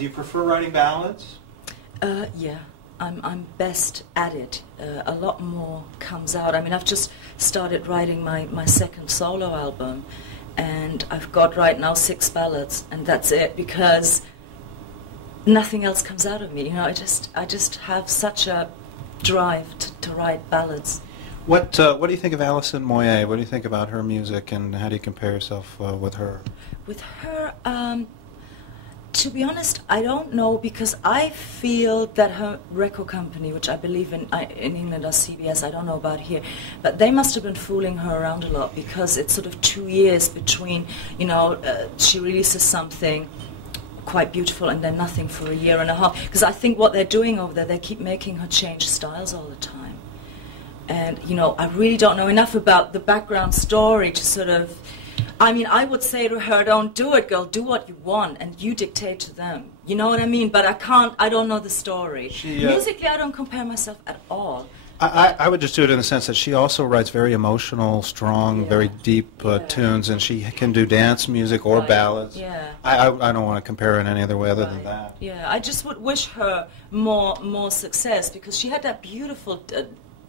Do you prefer writing ballads? Yeah, I'm best at it. A lot more comes out. I mean, I've just started writing my second solo album, and I've got right now 6 ballads, and that's it, because nothing else comes out of me. You know, I just have such a drive to write ballads. What do you think of Alison Moyet? What do you think about her music, and how do you compare yourself with her? With her, to be honest, I don't know, because I feel that her record company, which I believe in England are CBS, I don't know about here, but they must have been fooling her around a lot, because it's sort of 2 years between, you know, she releases something quite beautiful and then nothing for a year and a half. Because I think what they're doing over there, they keep making her change styles all the time. And, you know, I really don't know enough about the background story to sort of... I mean, I would say to her, don't do it, girl, do what you want, and you dictate to them. You know what I mean? But I don't know the story. Musically, I don't compare myself at all. I would just do it in the sense that she also writes very emotional, strong, very deep tunes, and she can do dance music or ballads. Yeah. I don't want to compare her in any other way other than that. Yeah, I just would wish her more success, because she had that beautiful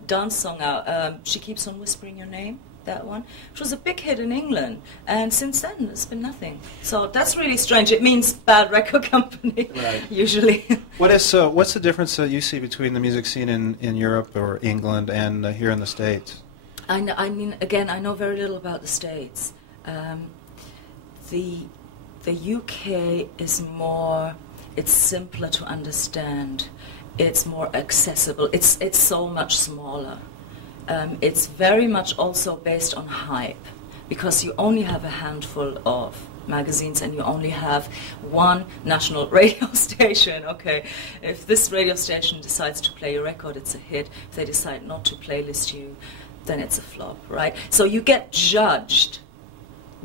dance song out, She Keeps On Whispering Your Name. That one, which was a big hit in England, and since then there's been nothing. So that's really strange. It means bad record company, usually. What's the difference that you see between the music scene in Europe or England and here in the States? I mean, again, I know very little about the States. The UK is more. It's simpler to understand. It's more accessible. It's so much smaller. It's very much also based on hype, because you only have a handful of magazines and you only have one national radio station. Okay, if this radio station decides to play your record, it's a hit. If they decide not to playlist you, then it's a flop, right? So you get judged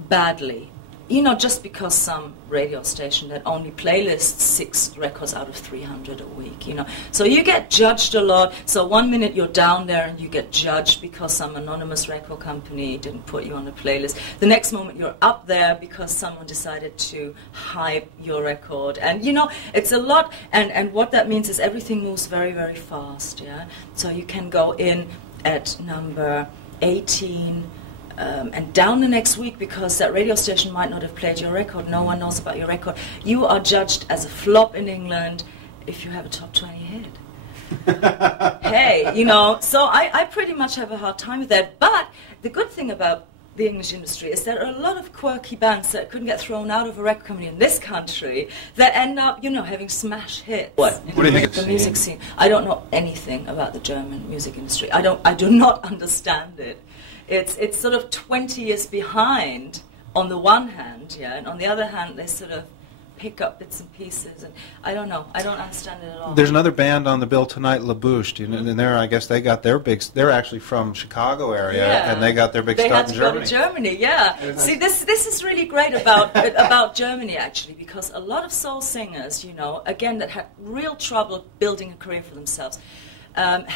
badly. You know, just because some radio station that only playlists 6 records out of 300 a week, you know. So you get judged a lot. So one minute you're down there and you get judged because some anonymous record company didn't put you on a playlist. The next moment you're up there because someone decided to hype your record. And, you know, it's a lot. And what that means is everything moves very, very fast, yeah. So you can go in at number 18... and down the next week, because that radio station might not have played your record, no one knows about your record. You are judged as a flop in England if you have a top 20 hit. Hey, you know, so I pretty much have a hard time with that. But the good thing about the English industry is there are a lot of quirky bands that couldn't get thrown out of a record company in this country that end up, you know, having smash hits. What do you think of the music scene? I don't know anything about the German music industry. I do not understand it. It's sort of 20 years behind on the one hand, yeah, and on the other hand they sort of pick up bits and pieces, and I don't know, I don't understand it at all. There's another band on the bill tonight, La Bouche, and I guess they got their big. They're actually from Chicago area, and they got their big start in Germany. They had to go to Germany, yeah. See, this is really great about Germany, actually, because a lot of soul singers, you know, again, that had real trouble building a career for themselves.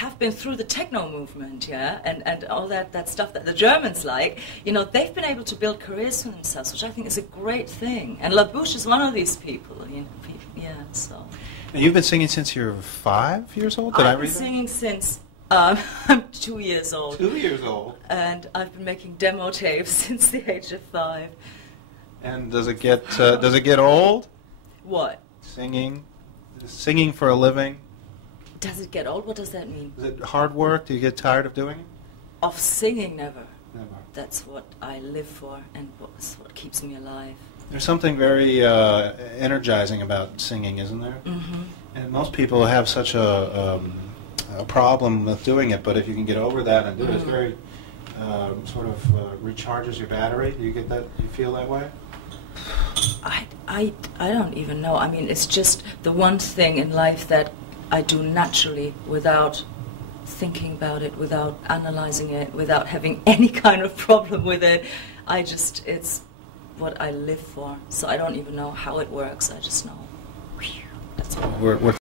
Have been through the techno movement, yeah, and all that stuff that the Germans like. You know, they've been able to build careers for themselves, which I think is a great thing. And La Bouche is one of these people, you know, yeah, so. And you've been singing since you're 5 years old? Did I read that? I've been singing since I'm 2 years old. 2 years old? And I've been making demo tapes since the age of 5. And does it get old? What? Singing for a living? Does it get old? What does that mean? Is it hard work? Do you get tired of doing it? Of singing, never. Never. That's what I live for, and that's what keeps me alive. There's something very energizing about singing, isn't there? Mm-hmm. And most people have such a problem with doing it, but if you can get over that and do it, it's very sort of recharges your battery. Do you get that? Do you feel that way? I don't even know. I mean, it's just the one thing in life that I do naturally without thinking about it, without analyzing it, without having any kind of problem with it. It's what I live for. So I don't even know how it works. I just know. That's what.